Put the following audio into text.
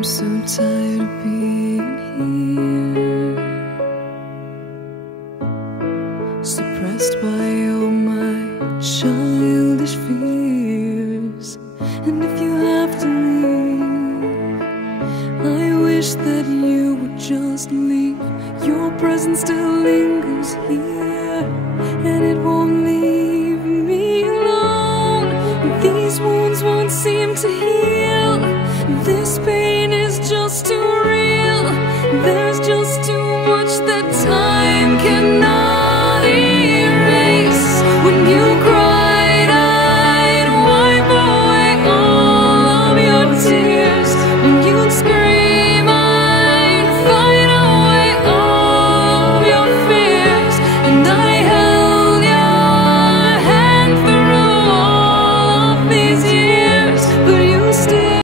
I'm so tired of being here, suppressed by all my childish fears. And if you have to leave, I wish that you would just leave. Your presence still lingers here, and it won't leave me alone. These wounds won't seem to heal. This pain is just too real. There's just too much that time cannot erase. When you cried, I'd wipe away all of your tears. When you'd scream, I'd fight away all of your fears. And I held your hand through all of these years.